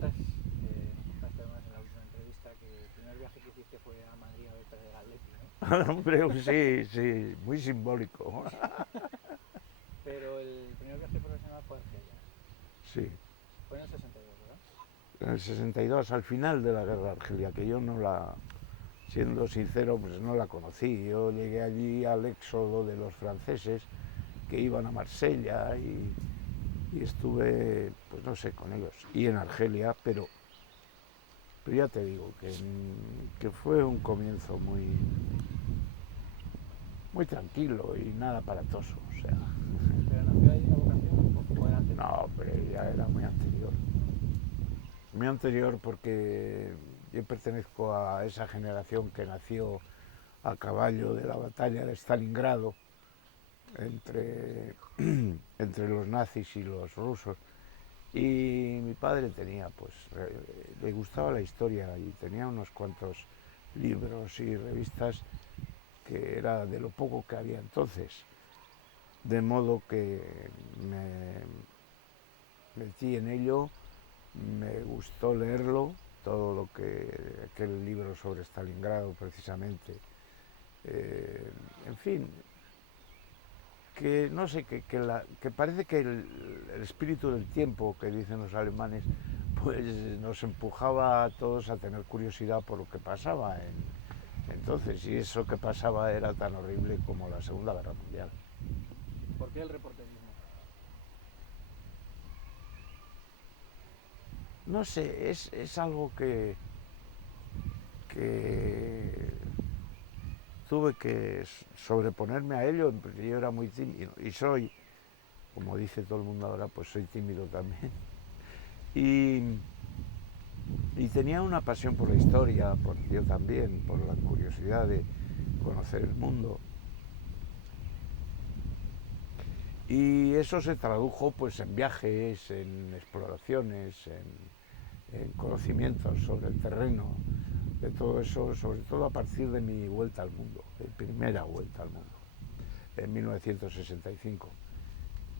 nos contaste además en la última entrevista que el primer viaje que hiciste fue a Madrid a ver perder al Atleti, ¿no? Hombre, sí, sí, muy simbólico. Pero el primer viaje profesional fue a Argelia. Sí, Fue en el 62, ¿verdad? en el 62, al final de la guerra de Argelia, que yo no la, siendo sincero, pues no la conocí. Yo llegué allí al éxodo de los franceses que iban a Marsella y estuve, pues no sé, con ellos. Y en Argelia, pero ya te digo, que fue un comienzo muy tranquilo y nada aparatoso. O sea, ¿Pero nació ahí la vocación o fue antes ya? no, pero ya era muy anterior. Muy anterior porque yo pertenezco a esa generación que nació a caballo de la batalla de Stalingrado entre, entre los nazis y los rusos. Y mi padre tenía, pues, le gustaba la historia y tenía unos cuantos libros y revistas que era de lo poco que había entonces. De modo que me metí en ello, me gustó leerlo, todo lo que aquel libro sobre Stalingrado precisamente. Eh, en fin, que no sé, que parece que el espíritu del tiempo que dicen los alemanes, pues nos empujaba a todos a tener curiosidad por lo que pasaba entonces, y eso que pasaba era tan horrible como la Segunda Guerra Mundial. ¿Por qué el reporterismo? No sé, es algo que tuve que sobreponerme a ello, porque yo era muy tímido, y soy, como dice todo el mundo ahora, pues soy tímido también. Y, y tenía una pasión por la historia, por yo también, por la curiosidad de conocer el mundo. Y eso se tradujo pues en viajes, en exploraciones, en conocimientos sobre el terreno, de todo eso, sobre todo a partir de mi vuelta al mundo, mi primera vuelta al mundo, en 1965.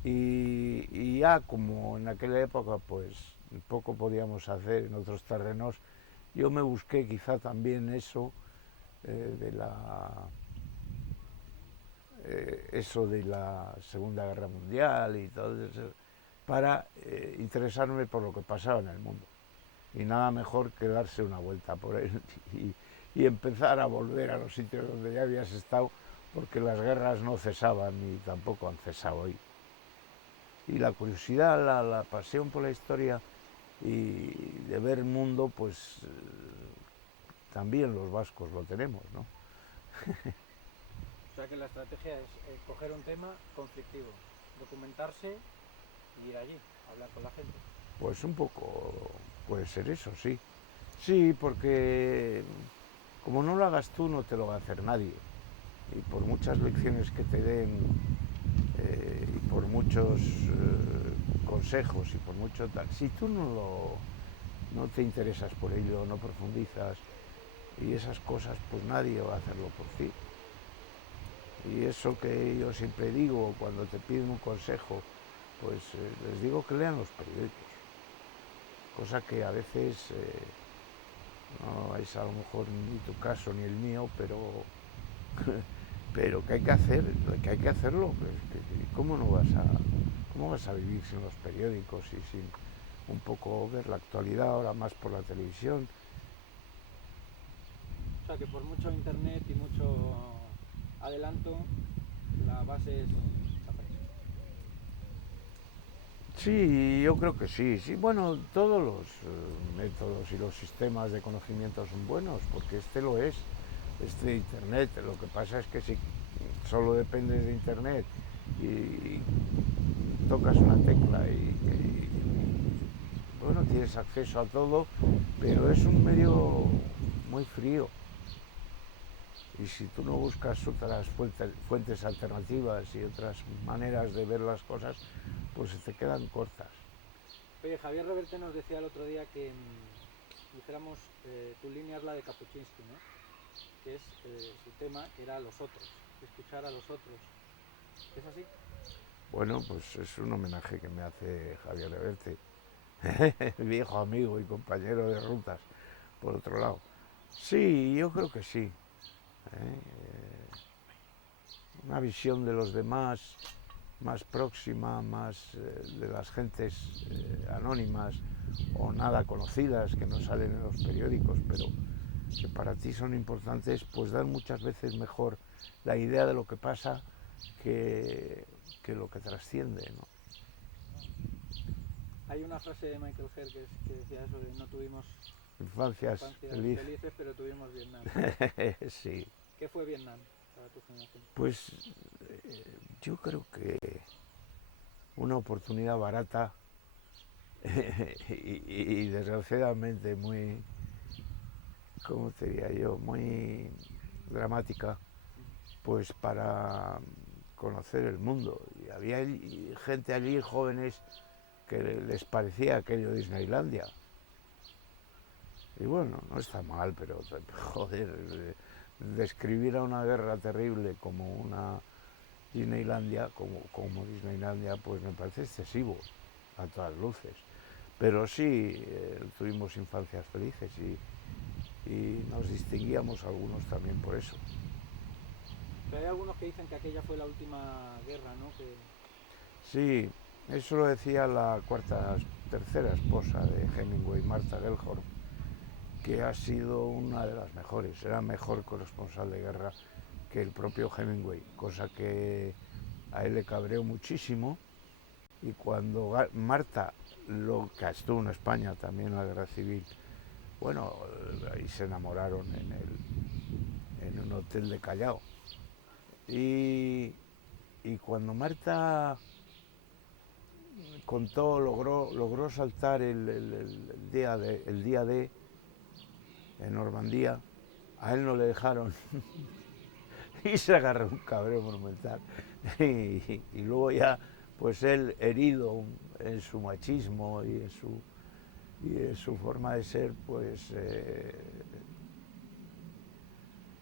Y ya como en aquella época pues poco podíamos hacer en otros terrenos, yo me busqué quizá también eso de eso de la Segunda Guerra Mundial y todo eso, para interesarme por lo que pasaba en el mundo. Y nada mejor que darse una vuelta por él y empezar a volver a los sitios donde ya habías estado, porque las guerras no cesaban ni tampoco han cesado hoy. Y la curiosidad, la pasión por la historia y de ver el mundo, pues también los vascos lo tenemos, ¿no? O sea que la estrategia es coger un tema conflictivo, documentarse y ir allí, hablar con la gente. Pues un poco puede ser eso, sí. Sí, porque como no lo hagas tú, no te lo va a hacer nadie. Y por muchas lecciones que te den, y por muchos consejos y por mucho tal, si tú no te interesas por ello, no profundizas y esas cosas, pues nadie va a hacerlo por ti. Y eso que yo siempre digo cuando te piden un consejo, pues les digo que lean los periódicos, cosa que a veces no es a lo mejor ni tu caso ni el mío, pero que hay que hacer, que hay que hacerlo. ¿Cómo no vas a, cómo vas a vivir sin los periódicos y sin un poco ver la actualidad ahora más por la televisión? O sea que por mucho internet y mucho adelanto, la base es la prensa. Sí, yo creo que sí, sí. Bueno, todos los métodos y los sistemas de conocimiento son buenos, porque este lo es, este Internet. Lo que pasa es que si solo dependes de Internet y tocas una tecla bueno, tienes acceso a todo, pero es un medio muy frío. Y si tú no buscas otras fuentes alternativas y otras maneras de ver las cosas, pues se te quedan cortas. Oye, Javier Reverte nos decía el otro día que dijéramos, tu línea es la de Kapuscinski, ¿no? Que es su tema, que era los otros, escuchar a los otros. ¿Es así? Bueno, pues es un homenaje que me hace Javier Reverte. viejo amigo y compañero de rutas, por otro lado. Sí, yo creo que sí. Una visión de los demás más próxima, más de las gentes anónimas o nada conocidas que no salen en los periódicos, pero que para ti son importantes, pues dan muchas veces mejor la idea de lo que pasa que lo que trasciende, ¿no? Hay una frase de Michael Herr que decía eso de no tuvimos Infancias felices, pero tuvimos Vietnam. Sí. ¿Qué fue Vietnam para tu generación? Pues yo creo que una oportunidad barata y desgraciadamente muy, ¿cómo te diría yo?, muy dramática, pues para conocer el mundo. Y había gente allí, jóvenes, que les parecía aquello Disneylandia. Y bueno, no está mal, pero joder, describir a una guerra terrible como una Disneylandia, como Disneylandia, pues me parece excesivo a todas luces. Pero sí, tuvimos infancias felices y nos distinguíamos algunos también por eso. Pero hay algunos que dicen que aquella fue la última guerra, ¿no? Sí, eso lo decía la tercera esposa de Hemingway, Martha Gellhorn, que ha sido una de las mejores, era mejor corresponsal de guerra que el propio Hemingway, cosa que a él le cabreó muchísimo. Y cuando Marta, que estuvo en España también en la guerra civil, bueno, ahí se enamoraron en un hotel de Callao. Y cuando Marta contó, logró saltar el día D en Normandía, a él no le dejaron y se agarró un cabreo monumental. Y luego ya, pues él herido en su machismo y en su forma de ser, pues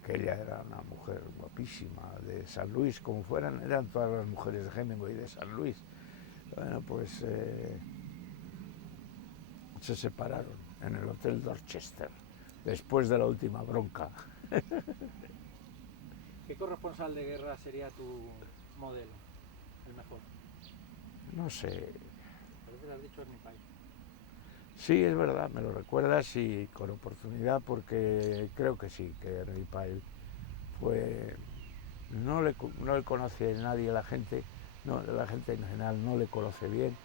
que ella era una mujer guapísima, de San Luis, como eran todas las mujeres de Hemingway de San Luis. Bueno, pues se separaron en el Hotel Dorchester, después de la última bronca. ¿Qué corresponsal de guerra sería tu modelo, el mejor? No sé. Parece que has dicho Ernie Pyle. Sí, es verdad, me lo recuerdas y con oportunidad, porque creo que sí, que Ernie Pyle fue... No le conoce nadie, la gente en general no le conoce bien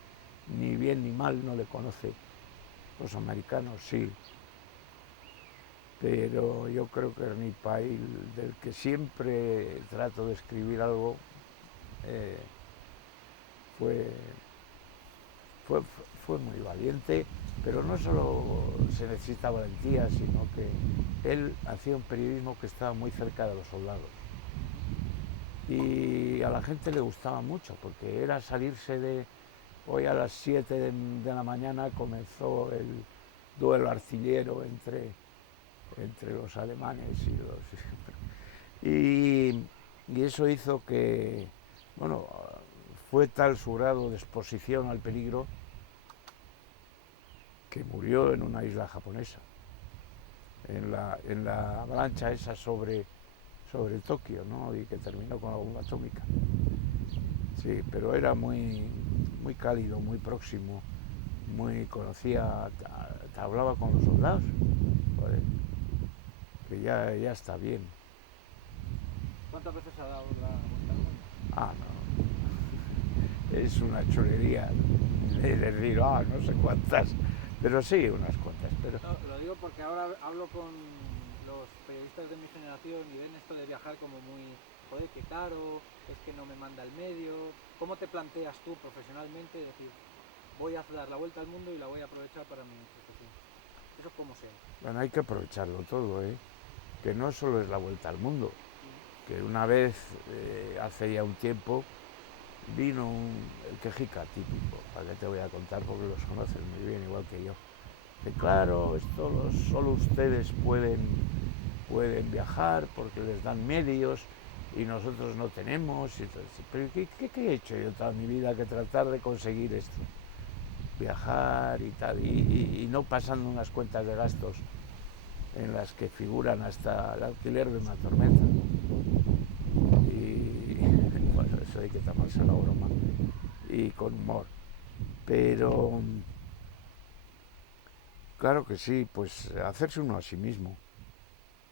ni mal no le conoce. Los americanos sí, pero yo creo que Ernie Pyle, del que siempre trato de escribir algo, fue muy valiente, pero no solo se necesita valentía, sino que él hacía un periodismo que estaba muy cerca de los soldados. Y a la gente le gustaba mucho, porque era salirse de... Hoy a las 7 de la mañana comenzó el duelo artillero entre los alemanes y eso hizo que, bueno, fue tal su grado de exposición al peligro que murió en una isla japonesa, en la avalancha esa sobre Tokio, ¿no? Y que terminó con la bomba atómica. Sí, pero era muy cálido, muy próximo, conocía, hablaba con los soldados, joder, que ya está bien. ¿Cuántas veces ha dado la vuelta al mundo? Ah, no, es una chulería de decir, no sé cuántas, pero sí, unas cuantas. Pero... No, lo digo porque ahora hablo con los periodistas de mi generación y ven esto de viajar como muy, joder, qué caro, es que no me manda el medio. ¿Cómo te planteas tú profesionalmente decir, voy a dar la vuelta al mundo y la voy a aprovechar para mi profesión? Eso como sea. Bueno, hay que aprovecharlo todo, que no solo es la vuelta al mundo, que una vez, hace ya un tiempo, vino el quejica típico, para que te voy a contar porque los conoces muy bien, igual que yo. Que claro, esto solo ustedes pueden viajar porque les dan medios y nosotros no tenemos. Pero ¿qué he hecho yo toda mi vida que tratar de conseguir esto? viajar y tal, y no pasando unas cuentas de gastos en las que figuran hasta el alquiler de una tormenta. Y bueno, eso hay que tomarse la broma y con humor. Pero claro que sí, pues hacerse uno a sí mismo,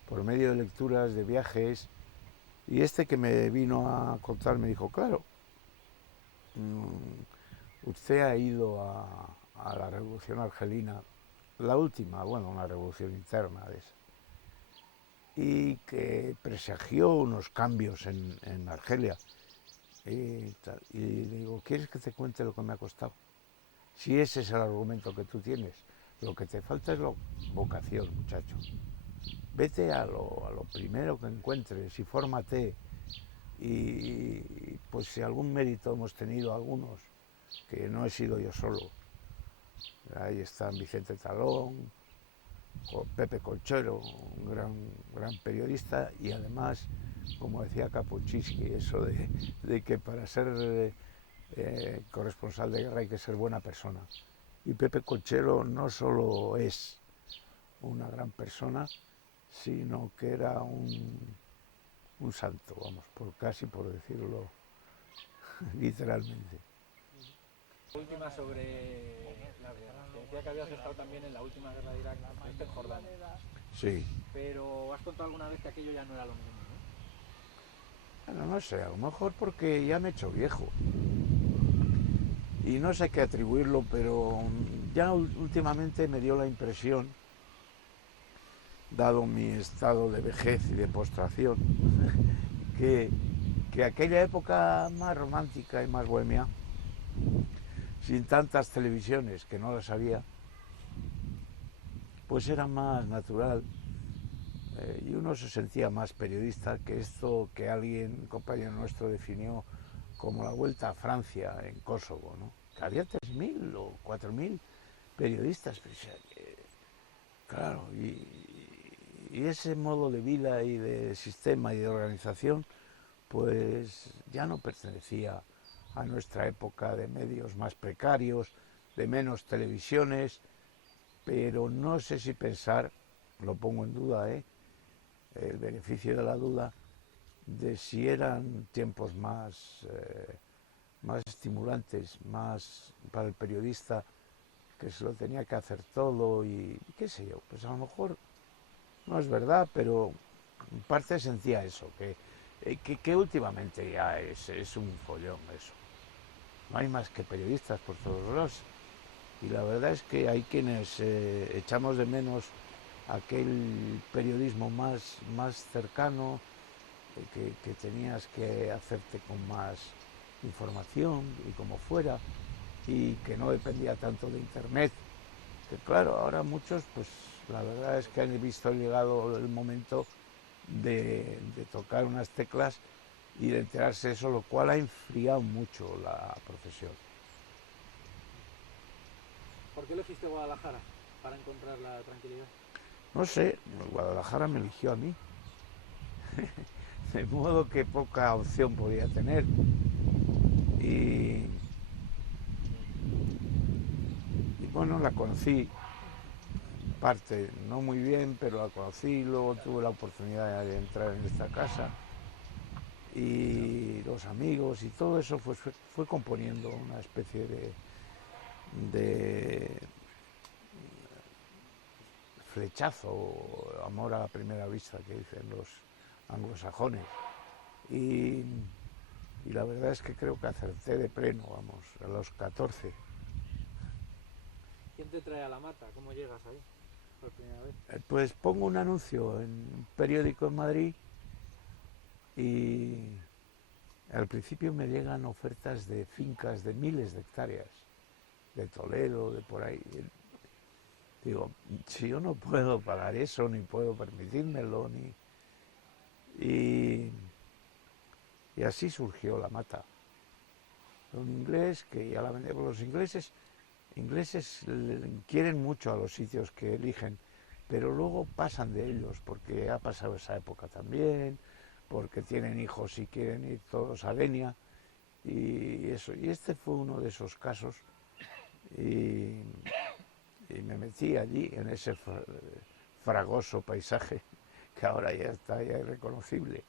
por medio de lecturas, de viajes. Y este que me vino a contar me dijo, claro, usted ha ido a la revolución argelina, la última, bueno, una revolución interna de esa, y que presagió unos cambios en Argelia. Y le digo, ¿quieres que te cuente lo que me ha costado? Si ese es el argumento que tú tienes, lo que te falta es la vocación, muchacho. Vete a lo primero que encuentres y fórmate. Y pues si algún mérito hemos tenido algunos, que no he sido yo solo. Ahí están Vicente Talón, Pepe Colchero, un gran periodista, y además, como decía Kapuscinski, eso de que para ser corresponsal de guerra hay que ser buena persona. Y Pepe Colchero no solo es una gran persona, sino que era un santo, vamos, casi por decirlo literalmente. Última sobre las guerras. Te decía que habías estado también en la última guerra de Irak, en Jordania. Sí. Pero has contado alguna vez que aquello ya no era lo mismo, ¿no? Bueno, no sé, a lo mejor porque ya me he hecho viejo. Y no sé qué atribuirlo, pero ya últimamente me dio la impresión, dado mi estado de vejez y de postración, que aquella época más romántica y más bohemia, sin tantas televisiones, que no las había, pues era más natural, y uno se sentía más periodista que esto que alguien, un compañero nuestro, definió como la vuelta a Francia en Kosovo, ¿no? Que había 3.000 o 4.000 periodistas, claro, y ese modo de vida y de sistema y de organización, pues ya no pertenecía a nuestra época de medios más precarios, de menos televisiones, pero no sé si pensar, lo pongo en duda, el beneficio de la duda, de si eran tiempos más estimulantes, más para el periodista, que se lo tenía que hacer todo y qué sé yo, pues a lo mejor no es verdad, pero en parte sentía eso, que últimamente ya es un follón eso. No hay más que periodistas por todos lados. Y la verdad es que hay quienes echamos de menos aquel periodismo más cercano, que tenías que hacerte con más información y como fuera, y que no dependía tanto de internet. Que claro, ahora muchos, pues la verdad es que han visto llegado el momento de tocar unas teclas y de enterarse de eso, lo cual ha enfriado mucho la profesión. ¿Por qué elegiste Guadalajara para encontrar la tranquilidad? No sé, Guadalajara me eligió a mí, de modo que poca opción podía tener. Y bueno, la conocí, en parte no muy bien, pero la conocí, luego tuve la oportunidad de entrar en esta casa y los amigos y todo eso fue componiendo una especie de flechazo, amor a la primera vista que dicen los anglosajones. Y, y la verdad es que creo que acerté de pleno, vamos, a los 14. ¿Quién te trae a la mata? ¿Cómo llegas ahí por primera vez? Pues pongo un anuncio en un periódico en Madrid y al principio me llegan ofertas de fincas de miles de hectáreas, de Toledo, de por ahí. Digo, si yo no puedo pagar eso, ni puedo permitírmelo, y, y así surgió la mata. Un inglés que ya la vendemos. Los ingleses quieren mucho a los sitios que eligen, pero luego pasan de ellos, porque ha pasado esa época también, porque tienen hijos y quieren ir todos a Denia, y eso. Y este fue uno de esos casos, y, y me metí allí en ese fragoso paisaje que ahora ya está ya irreconocible.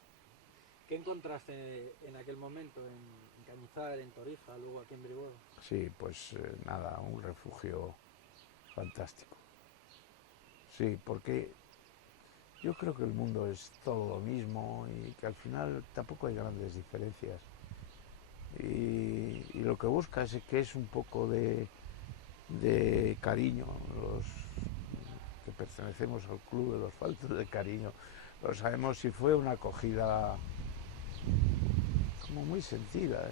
¿Qué encontraste en aquel momento en Cañizar, en Torija, luego aquí en Brihuega? Sí, pues nada, un refugio fantástico. Sí, porque yo creo que el mundo es todo lo mismo y que al final tampoco hay grandes diferencias. Y lo que buscas es que es un poco de cariño. Los que pertenecemos al club de los faltos de cariño lo sabemos, si fue una acogida como muy sentida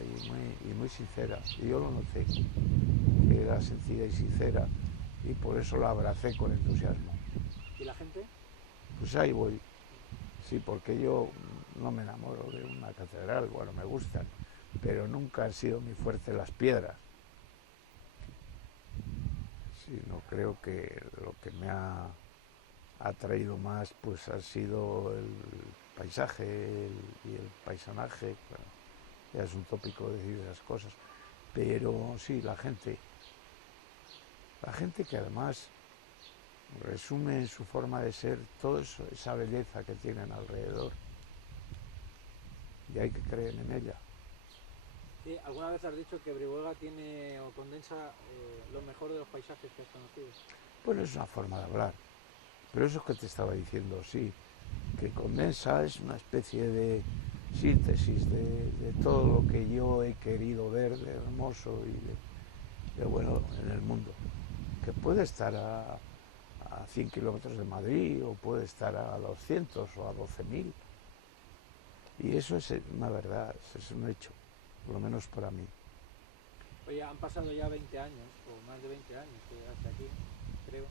y muy sincera. Y yo lo noté, que era sentida y sincera, y por eso la abracé con entusiasmo. ¿Y la gente? Pues ahí voy. Sí, porque yo no me enamoro de una catedral, bueno, me gustan, pero nunca han sido mi fuerte las piedras. Sí, no creo que lo que me ha atraído más pues ha sido el paisaje y el paisanaje. Bueno, ya es un tópico decir esas cosas, pero sí, la gente que además resume en su forma de ser toda esa belleza que tienen alrededor, y hay que creer en ella. Sí, alguna vez has dicho que Brihuega tiene o condensa lo mejor de los paisajes que has conocido. Bueno, es una forma de hablar, pero eso que te estaba diciendo, sí, que condensa es una especie de síntesis de todo lo que yo he querido ver de hermoso y de bueno en el mundo, que puede estar a 100 kilómetros de Madrid o puede estar a 200 o a 12.000. Y eso es una verdad, es un hecho, por lo menos para mí. Oye, han pasado ya 20 años, o más de 20 años que hasta aquí, creo.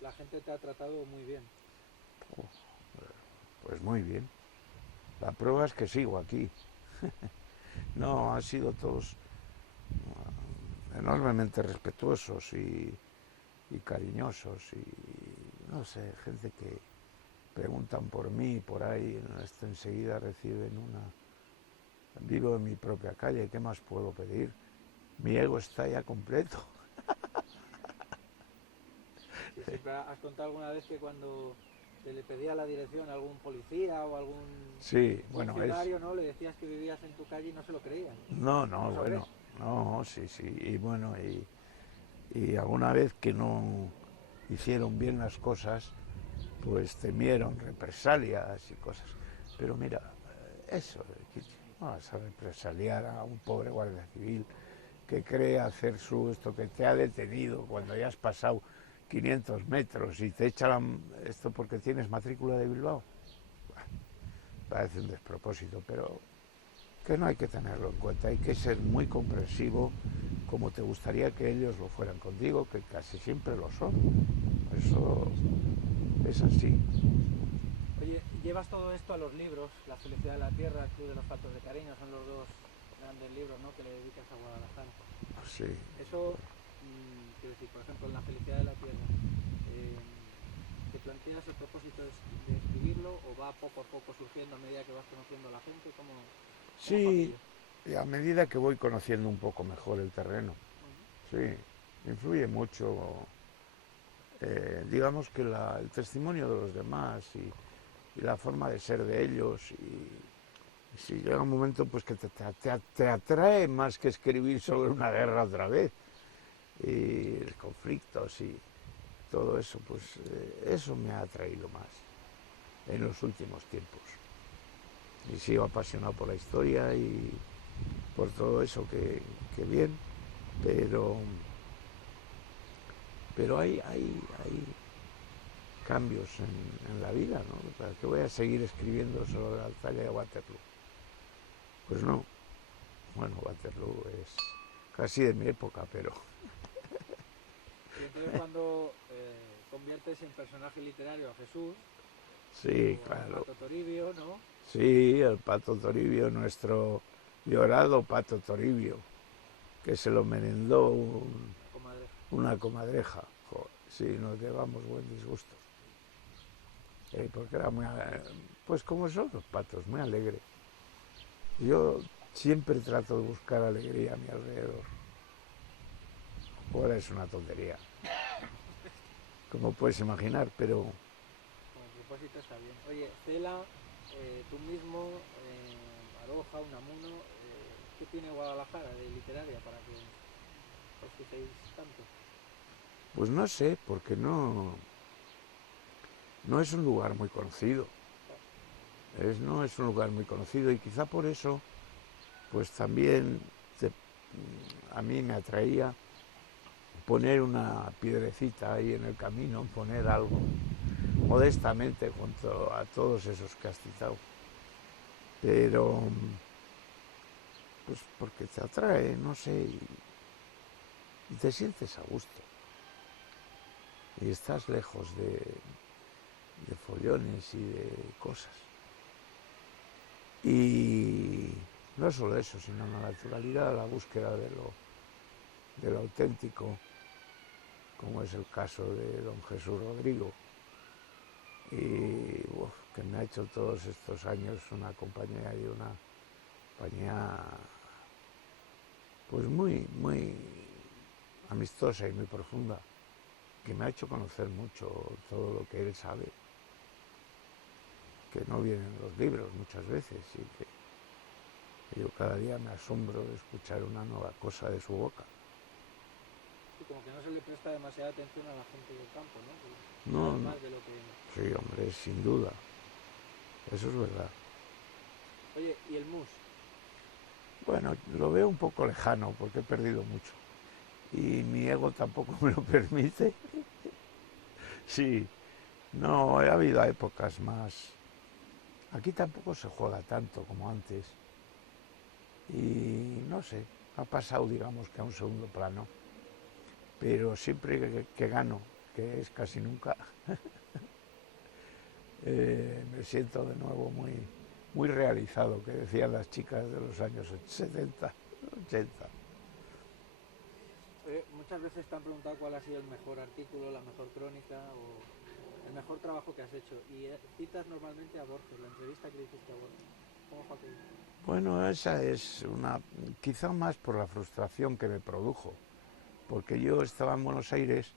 La gente te ha tratado muy bien. Pues muy bien. La prueba es que sigo aquí. No, han sido todos enormemente respetuosos y cariñosos y no sé, gente que preguntan por mí por ahí, enseguida reciben una... Vivo en mi propia calle, ¿qué más puedo pedir? Mi ego está ya completo. Sí, sí, pero has contado alguna vez que cuando le pedía la dirección a algún policía o algún Sí, bueno, funcionario, ¿no? Le decías que vivías en tu calle y no se lo creían. No, no, ¿Cómo sabré? bueno, no, sí, sí, y bueno, y alguna vez que no hicieron bien las cosas, pues temieron represalias y cosas. Pero mira, eso, no vas a represaliar a un pobre guardia civil que cree hacer esto, que te ha detenido cuando ya has pasado 500 metros y te echa esto porque tienes matrícula de Bilbao. Bueno, parece un despropósito, pero que no hay que tenerlo en cuenta, hay que ser muy comprensivo, como te gustaría que ellos lo fueran contigo, que casi siempre lo son. Eso es así. Oye, llevas todo esto a los libros, La felicidad de la tierra, El club de los faltos de cariño, son los dos grandes libros, ¿no?, que le dedicas a Guadalajara. Sí. Eso, quiero decir, por ejemplo, en La felicidad de la tierra, ¿te planteas el propósito de escribirlo o va poco a poco surgiendo a medida que vas conociendo a la gente? ¿Cómo fue Sí, aquello? y a medida que voy conociendo un poco mejor el terreno, sí, influye mucho, digamos que el testimonio de los demás y la forma de ser de ellos y si llega un momento pues que te atrae más que escribir sobre una guerra otra vez y los conflictos y todo eso, pues eso me ha atraído más en los últimos tiempos. Y sigo apasionado por la historia y por todo eso que bien, pero, pero hay cambios en la vida, ¿no? ¿Para qué voy a seguir escribiendo sobre la batalla de Waterloo? Pues no. Bueno, Waterloo es casi de mi época, pero... Y entonces cuando conviertes en personaje literario a Jesús, Sí, o al claro. Pato Toribio, ¿no? Sí, el Pato Toribio, nuestro llorado Pato Toribio, que se lo merendó Comadreja. una comadreja. Joder, sí, nos llevamos buen disgusto. Porque era muy, pues como son los patos, muy alegre. Yo siempre trato de buscar alegría a mi alrededor. Ahora es una tontería, como puedes imaginar, pero Como propósito está bien. Oye, Cela, tú mismo, Baroja, Unamuno, ¿qué tiene Guadalajara de literaria para que os fijéis tanto? pues no sé, porque no es un lugar muy conocido. No es un lugar muy conocido y quizá por eso, pues también a mí me atraía poner una piedrecita ahí en el camino, poner algo modestamente junto a todos esos que has citado. Pero, pues porque te atrae, no sé, y te sientes a gusto. Y estás lejos de follones y de cosas. Y no solo eso, sino la naturalidad, la búsqueda de lo auténtico, como es el caso de don Jesús Rodrigo, y que me ha hecho todos estos años una compañía y una compañía pues muy amistosa y muy profunda, que me ha hecho conocer mucho todo lo que él sabe, que no viene en los libros muchas veces, y que yo cada día me asombro de escuchar una nueva cosa de su boca. Sí, como que no se le presta demasiada atención a la gente del campo, ¿no? Que No, saben no, más de lo que... sí, hombre, sin duda, eso es verdad. Oye, ¿y el mus? Bueno, lo veo un poco lejano porque he perdido mucho y mi ego tampoco me lo permite. Sí, no, ha habido épocas más. Aquí tampoco se juega tanto como antes y no sé, ha pasado digamos que a un segundo plano, pero siempre que gano, que es casi nunca, me siento de nuevo muy realizado, que decían las chicas de los años 70, 80. Muchas veces te han preguntado cuál ha sido el mejor artículo, la mejor crónica o el mejor trabajo que has hecho. Y citas normalmente a Borges, la entrevista que le hiciste a Borges. ¿Cómo fue aquello? Bueno, esa es una, quizá más por la frustración que me produjo, porque yo estaba en Buenos Aires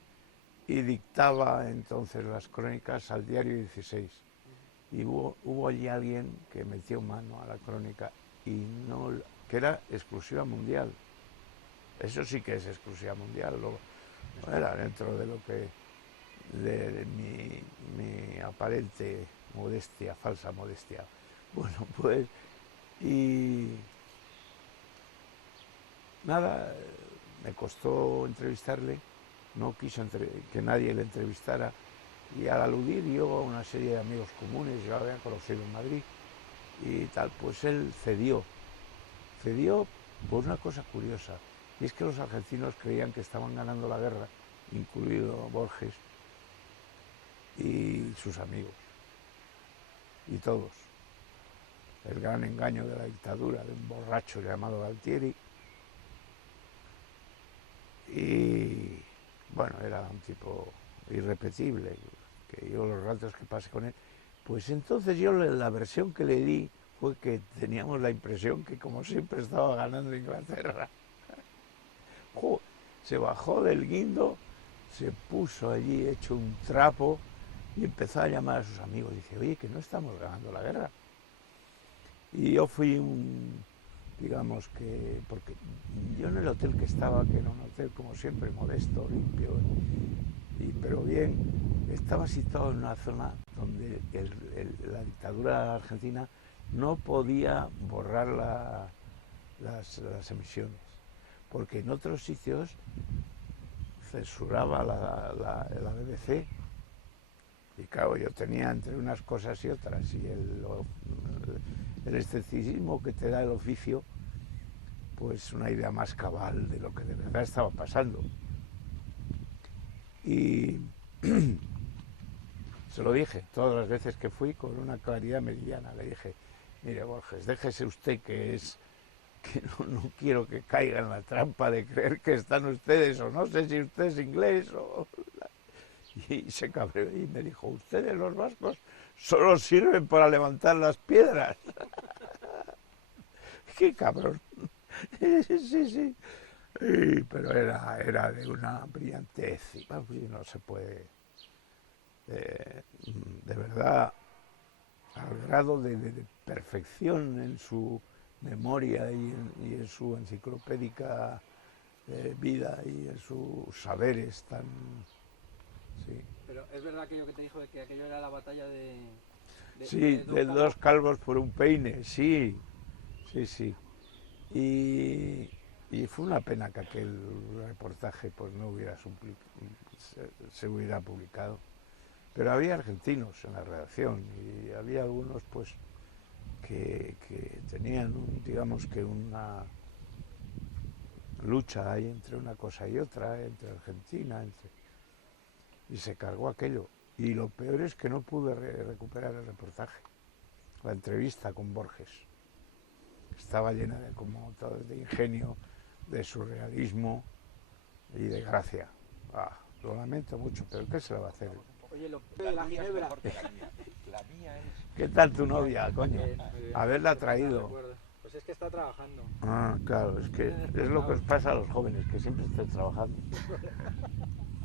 y dictaba entonces las crónicas al diario 16. Y hubo allí alguien que metió mano a la crónica y no, que era exclusiva mundial. Eso sí que es exclusiva mundial. Era dentro de lo que de mi aparente modestia, falsa modestia. Bueno, pues y nada, me costó entrevistarle, no quiso que nadie le entrevistara y al aludir yo a una serie de amigos comunes, yo había conocido en Madrid y tal, pues él cedió por una cosa curiosa, y es que los argentinos creían que estaban ganando la guerra, incluido Borges y sus amigos, y todos. El gran engaño de la dictadura de un borracho llamado Galtieri, y bueno, era un tipo irrepetible, que yo los ratos que pasé con él, pues entonces yo la versión que le di fue que teníamos la impresión que como siempre estaba ganando Inglaterra. ¡Jo! Se bajó del guindo, se puso allí hecho un trapo y empezó a llamar a sus amigos. Dice, oye, que no estamos ganando la guerra. Y yo fui digamos que, porque yo en el hotel que estaba, que era un hotel como siempre, modesto, limpio, pero bien, estaba situado en una zona donde la dictadura argentina no podía borrar las emisiones, porque en otros sitios censuraba la BBC. Y claro, yo tenía entre unas cosas y otras, y el escepticismo que te da el oficio, pues una idea más cabal de lo que de verdad estaba pasando. Y se lo dije todas las veces que fui con una claridad meridiana. Le dije, mire Borges, déjese usted que no quiero que caiga en la trampa de creer que están ustedes, o no sé si usted es inglés o... Y se cabreó y me dijo, ustedes los vascos solo sirven para levantar las piedras. ¡Qué cabrón! Sí, sí. pero era de una brillantez y no se puede, de verdad, al grado de perfección en su memoria y en su enciclopédica vida y en sus saberes tan... Sí, Pero es verdad aquello que te dijo de que aquello era la batalla sí, de dos de calvos. dos calvos por un peine, sí, sí, sí. Y, y fue una pena que aquel reportaje pues no hubiera se hubiera publicado. Pero había argentinos en la redacción y había algunos pues que tenían digamos que una lucha ahí entre una cosa y otra, entre Argentina, y se cargó aquello. Y lo peor es que no pude recuperar el reportaje, la entrevista con Borges. Estaba llena de, como todo, de ingenio, de surrealismo y de gracia. Lo lamento mucho, pero ¿qué se le va a hacer? Oye, lo de la ginebra. La mía es... ¿Qué tal tu novia, coño? Bien, muy bien. Haberla Qué buenos traído. recuerdos. Pues es que está trabajando. Claro, es que es lo que os pasa a los jóvenes, que siempre están trabajando.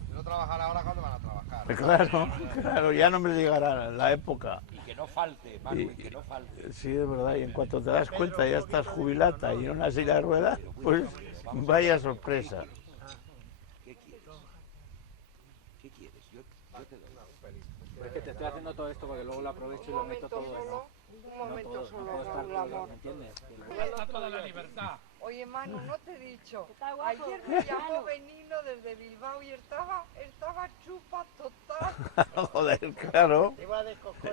Si no trabajan ahora, ¿cuándo van a trabajar? Claro, claro, ya no me llegará la época. Y que no falte, Marwin, que no falte. Sí, es verdad, y en cuanto te das cuenta ya estás jubilata y en una silla de ruedas, pues vaya sorpresa. ¿Qué quieres? ¿Qué quieres? Yo te doy. Pues es que te estoy haciendo todo esto para que luego lo aprovecho y lo meto todo en... Un momento solo, No puedo estar Raúl, todo, amor. ¿me entiendes? Está toda la libertad. Oye, Manu, no te he dicho. Ayer me llamó Benino desde Bilbao y estaba chupa total. Joder, claro,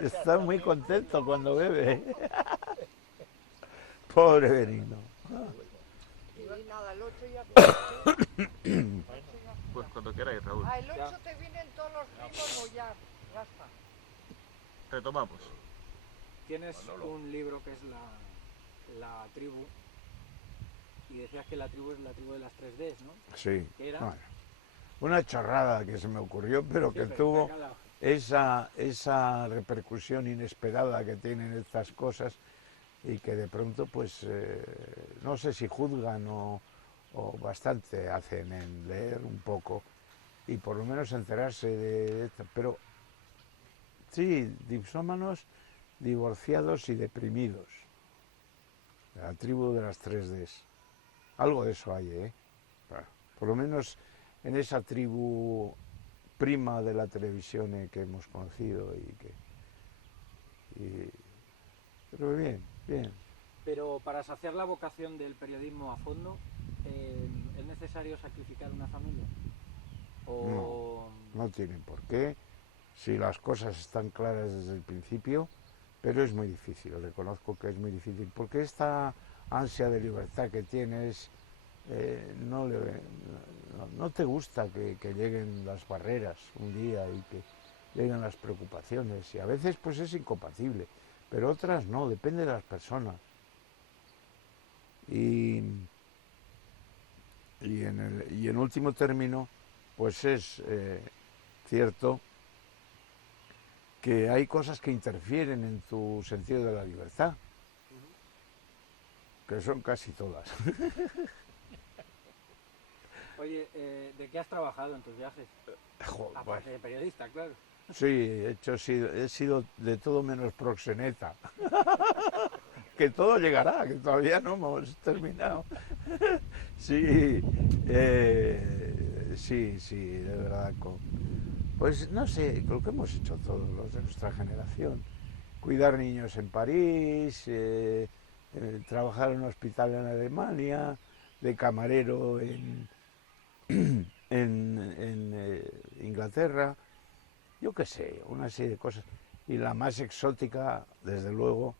está muy contento cuando bebe. Pobre Benino. Y nada, el 8 ya Pues cuando queráis, Raúl. el 8 te vienen todos los primos o ya está. Retomamos. Tienes un libro que es la tribu, y decías que la tribu es la tribu de las 3Ds, ¿no? Sí, ¿Qué era? bueno, una chorrada que se me ocurrió, pero que Sí, tuvo sácala. esa repercusión inesperada que tienen estas cosas y que de pronto, pues, no sé si juzgan o bastante hacen en leer un poco y por lo menos enterarse de esto. Pero sí, dipsómanos, divorciados y deprimidos. La tribu de las 3Ds. Algo de eso hay, ¿eh? Por lo menos en esa tribu prima de la televisión que hemos conocido pero bien, bien. Pero para saciar la vocación del periodismo a fondo, ¿es necesario sacrificar una familia? O... No tienen por qué, si las cosas están claras desde el principio, pero es muy difícil, reconozco que es muy difícil, porque esta ansia de libertad que tienes, no te gusta que lleguen las barreras un día y que lleguen las preocupaciones, y a veces pues es incompatible, pero otras no, depende de las personas. Y en último término, pues es cierto que hay cosas que interfieren en tu sentido de la libertad, que son casi todas. Oye, ¿de qué has trabajado en tus viajes? Joder, Aparte de periodista, claro. sí, he sido de todo menos proxeneta. Que todo llegará, que todavía no hemos terminado. Sí, sí, de verdad. Pues no sé, lo que hemos hecho todos los de nuestra generación. Cuidar niños en París, trabajar en un hospital en Alemania, de camarero en Inglaterra, yo qué sé, una serie de cosas. Y la más exótica, desde luego,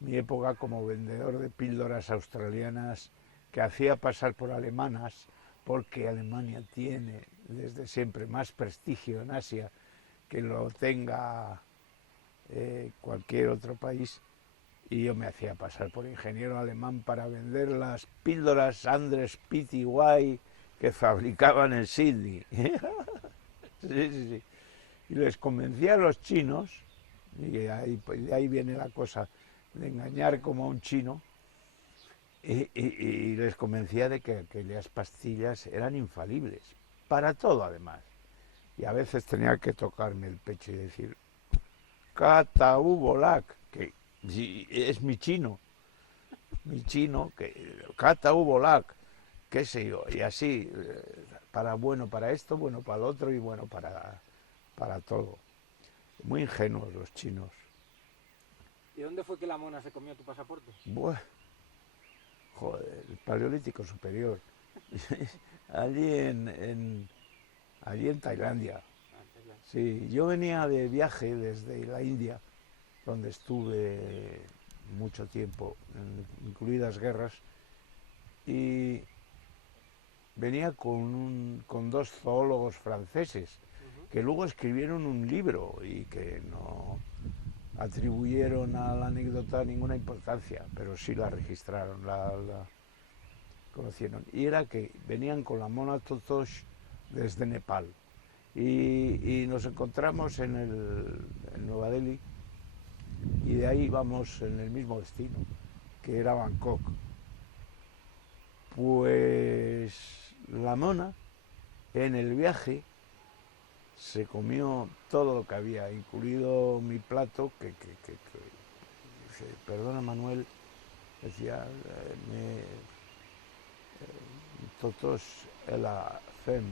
mi época como vendedor de píldoras australianas que hacía pasar por alemanas, porque Alemania tiene desde siempre más prestigio en Asia que lo tenga cualquier otro país, y yo me hacía pasar por ingeniero alemán para vender las píldoras Andres Pty que fabricaban en Sydney. Sí. Y les convencía a los chinos, y de ahí viene la cosa de engañar como a un chino, y les convencía de que aquellas pastillas eran infalibles, para todo además. Y a veces tenía que tocarme el pecho y decir, Kata Ubolak, que es mi chino, que Kata Ubolak, qué sé yo, y así, bueno para esto, bueno para el otro y bueno para todo. Muy ingenuos los chinos. ¿Y dónde fue que la mona se comió tu pasaporte? Buah, joder, el Paleolítico Superior. allí en Tailandia. Sí, yo venía de viaje desde la India, donde estuve mucho tiempo, incluidas guerras, y venía con dos zoólogos franceses, que luego escribieron un libro y que no atribuyeron a la anécdota ninguna importancia, pero sí la registraron, la conocieron. Y era que venían con la mona Totosh desde Nepal. Y nos encontramos en Nueva Delhi y de ahí íbamos en el mismo destino, que era Bangkok. Pues la mona en el viaje se comió todo lo que había, incluido mi plato, que perdona Manuel, decía, todos la fem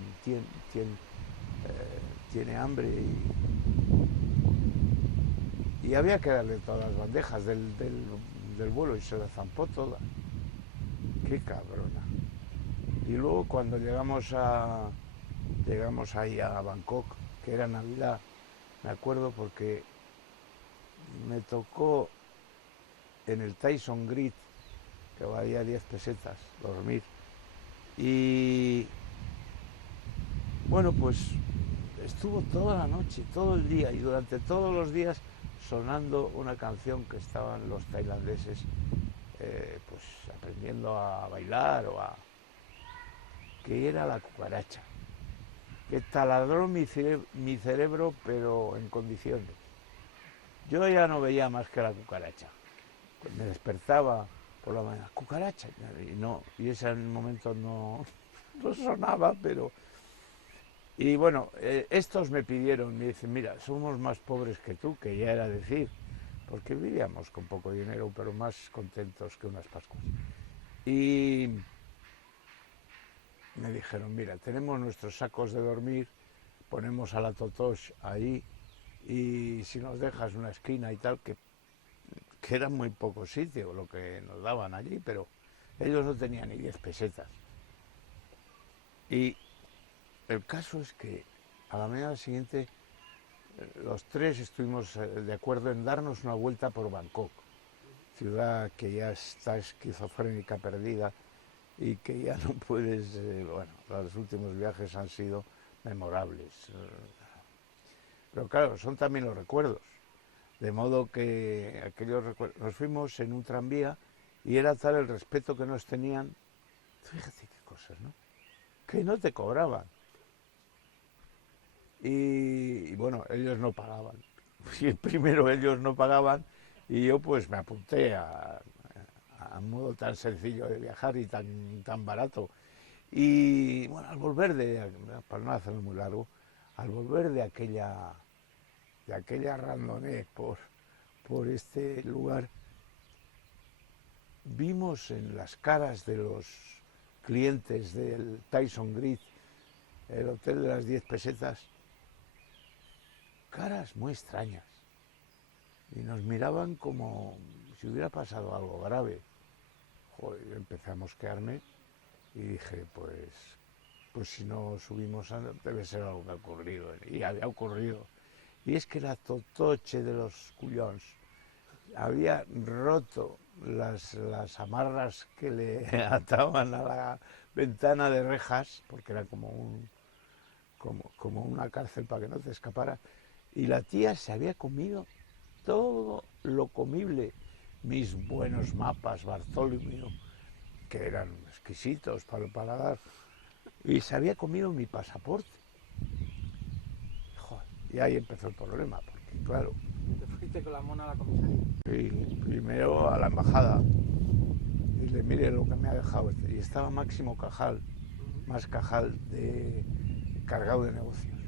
tiene hambre y había que darle todas las bandejas del vuelo y se la zampó toda. Qué cabrona. Y luego cuando llegamos ahí a Bangkok, que era Navidad, me acuerdo porque me tocó en el Tyson Grid, que valía 10 pesetas, dormir. Y bueno, pues estuvo toda la noche, todo el día y durante todos los días sonando una canción que estaban los tailandeses pues aprendiendo a bailar que era la cucaracha, que taladró mi cerebro pero en condiciones. Yo ya no veía más que la cucaracha. Me despertaba por la mañana, cucaracha, y ese en el momento no sonaba, pero... Y bueno, estos me dicen, mira, somos más pobres que tú, que ya era decir, porque vivíamos con poco dinero, pero más contentos que unas Pascuas. Y me dijeron, mira, tenemos nuestros sacos de dormir, ponemos a la Totosh ahí, y si nos dejas una esquina y tal, que era muy poco sitio lo que nos daban allí, pero ellos no tenían ni 10 pesetas. Y el caso es que a la mañana siguiente los tres estuvimos de acuerdo en darnos una vuelta por Bangkok, ciudad que ya está esquizofrénica, perdida, y que ya no puedes... bueno, los últimos viajes han sido memorables. Pero claro, son también los recuerdos. De modo que aquellos recuerdos... Nos fuimos en un tranvía y era tal el respeto que nos tenían, fíjate qué cosas, ¿no? Que no te cobraban. Y bueno, ellos no pagaban. Y primero ellos no pagaban y yo pues me apunté a un modo tan sencillo de viajar y tan barato. Y bueno, al volver para no hacerlo muy largo, al volver de aquella randonnée por este lugar, vimos en las caras de los clientes del Tyson Grid, el hotel de las 10 pesetas, caras muy extrañas. Y nos miraban como si hubiera pasado algo grave. Joder, yo empecé a mosquearme y dije, pues si no subimos, debe ser algo que ha ocurrido. Y había ocurrido. Y es que la Totoche de los Cuyons había roto las amarras que le ataban a la ventana de rejas, porque era como una cárcel para que no te escapara, y la tía se había comido todo lo comible, mis buenos mapas Bartholomew, que eran exquisitos para el paladar, y se había comido mi pasaporte. Joder, y ahí empezó el problema, porque claro... Te fuiste con la mona a la comisaría. Y primero a la embajada. Dile, mire lo que me ha dejado este. Y estaba Máximo Cajal, más Cajal, cargado de negocios.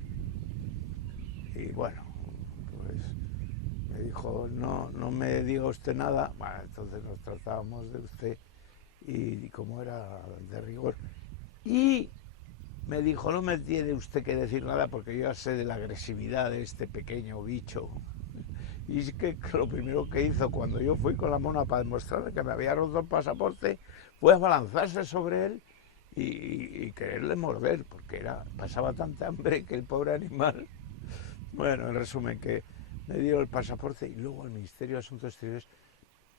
Y bueno, pues me dijo, no me diga usted nada. Bueno, entonces nos tratábamos de usted y como era de rigor. Y me dijo, no me tiene usted que decir nada porque yo ya sé de la agresividad de este pequeño bicho. Y es que lo primero que hizo cuando yo fui con la mona para demostrarle que me había roto el pasaporte fue abalanzarse sobre él y quererle morder, porque pasaba tanta hambre que el pobre animal... Bueno, en resumen, que me dio el pasaporte y luego el Ministerio de Asuntos Exteriores.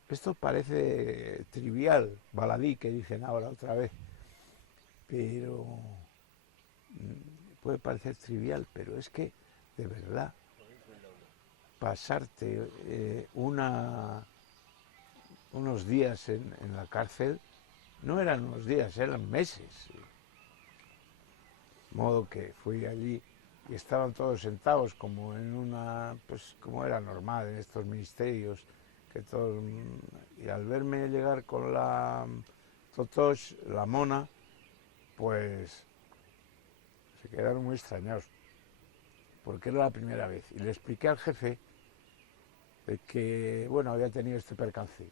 Esto parece trivial, baladí, que dicen ahora otra vez, pero puede parecer trivial, pero es que, de verdad, pasarte unos días en la cárcel no eran unos días, eran meses. De modo que fui allí y estaban todos sentados como en pues como era normal en estos ministerios, que todos, y al verme llegar con la Totosh, la mona, pues se quedaron muy extrañados, porque era la primera vez. Y le expliqué al jefe de que, bueno, había tenido este percance.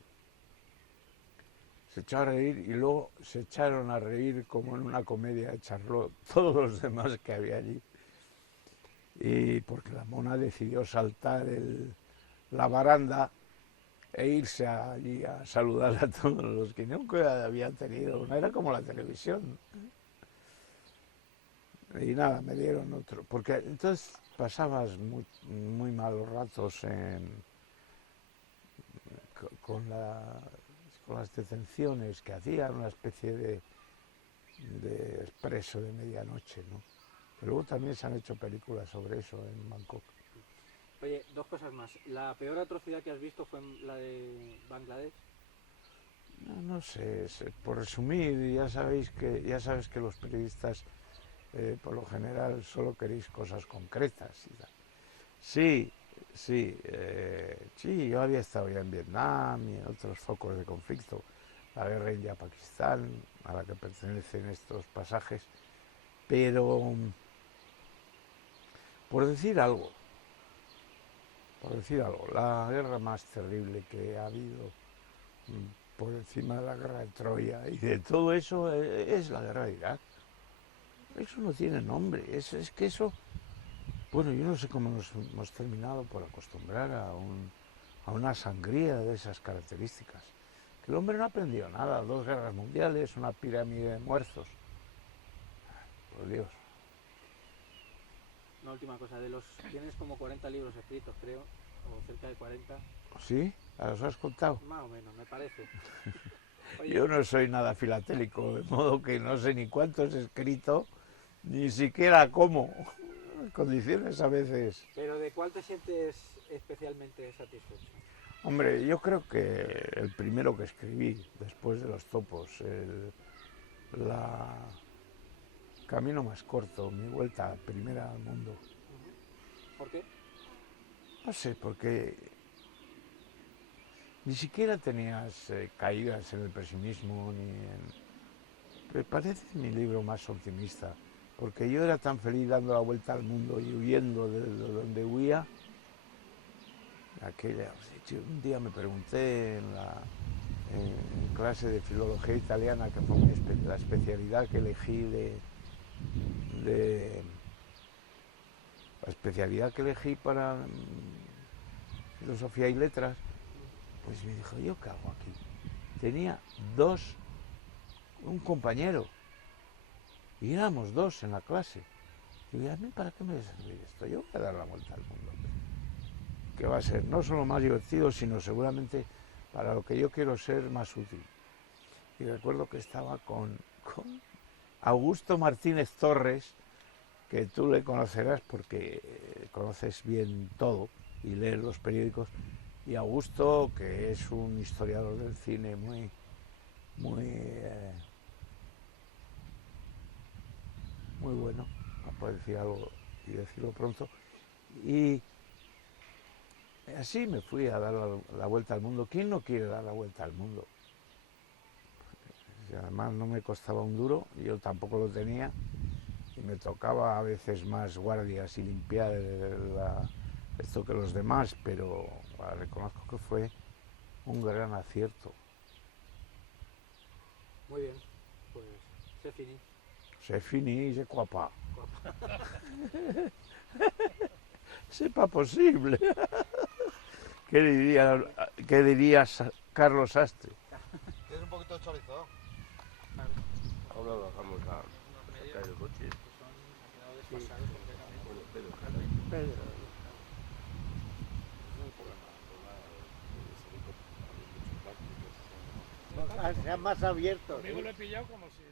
Se echó a reír y luego se echaron a reír como en una comedia de Charlot, todos los demás que había allí. Y porque la mona decidió saltar la baranda e irse allí a saludar a todos los que nunca habían tenido. No era como la televisión. Y nada, me dieron otro. Porque entonces pasabas muy malos ratos con las detenciones que hacían, una especie de expreso de medianoche, ¿no? Pero luego también se han hecho películas sobre eso en Bangkok. Oye, dos cosas más. ¿La peor atrocidad que has visto fue la de Bangladesh? No sé, por resumir, ya sabes que los periodistas por lo general solo queréis cosas concretas. Sí, sí, yo había estado ya en Vietnam y en otros focos de conflicto, la guerra India-Pakistán, a la que pertenecen estos pasajes, pero por decir algo, la guerra más terrible que ha habido por encima de la guerra de Troya y de todo eso es la guerra de Irak. Eso no tiene nombre, es que eso, bueno, yo no sé cómo nos hemos terminado por acostumbrar a una sangría de esas características. Que el hombre no ha aprendido nada, 2 guerras mundiales, una pirámide de muertos. Por Dios. Una última cosa, tienes como 40 libros escritos, creo, o cerca de 40. ¿Sí? ¿A los has contado? Más o menos, me parece. Oye, Yo no soy nada filatélico, de modo que no sé ni cuántos he escrito, ni siquiera cómo. Condiciones a veces. pero ¿de cuál te sientes especialmente satisfecho? Hombre, yo creo que el primero que escribí, después de Los Topos, la Camino más corto, mi vuelta primera al mundo. ¿Por qué? No sé, porque ni siquiera tenías caídas en el pesimismo, me parece mi libro más optimista, porque yo era tan feliz dando la vuelta al mundo y huyendo de donde huía. Un día me pregunté en clase de filología italiana, que fue la especialidad que elegí la especialidad que elegí para filosofía y letras, pues me dijo, ¿yo qué hago aquí? Tenía un compañero, y éramos 2 en la clase. Digo, ¿y a mí para qué me sirve esto? Yo voy a dar la vuelta al mundo. Que va a ser no solo más divertido, sino seguramente para lo que yo quiero ser más útil. Y recuerdo que estaba con Augusto Martínez Torres, que tú le conocerás porque conoces bien todo y lees los periódicos, y Augusto, que es un historiador del cine muy bueno, para decir algo y decirlo pronto, y así me fui a dar la vuelta al mundo. ¿Quién no quiere dar la vuelta al mundo? Además no me costaba un duro, yo tampoco lo tenía, y me tocaba a veces más guardias y limpiar esto que los demás, pero reconozco que fue un gran acierto. Muy bien, pues se finí. C'est fini, c'est quoi pas. C'est pas posible. ¿Qué diría Carlos Sastre? ¿Quieres un poquito de chorizo? Ahora bajamos a sacar el coche. Son desfasados completamente. Pedro. Sean más abiertos. Conmigo lo he pillado como si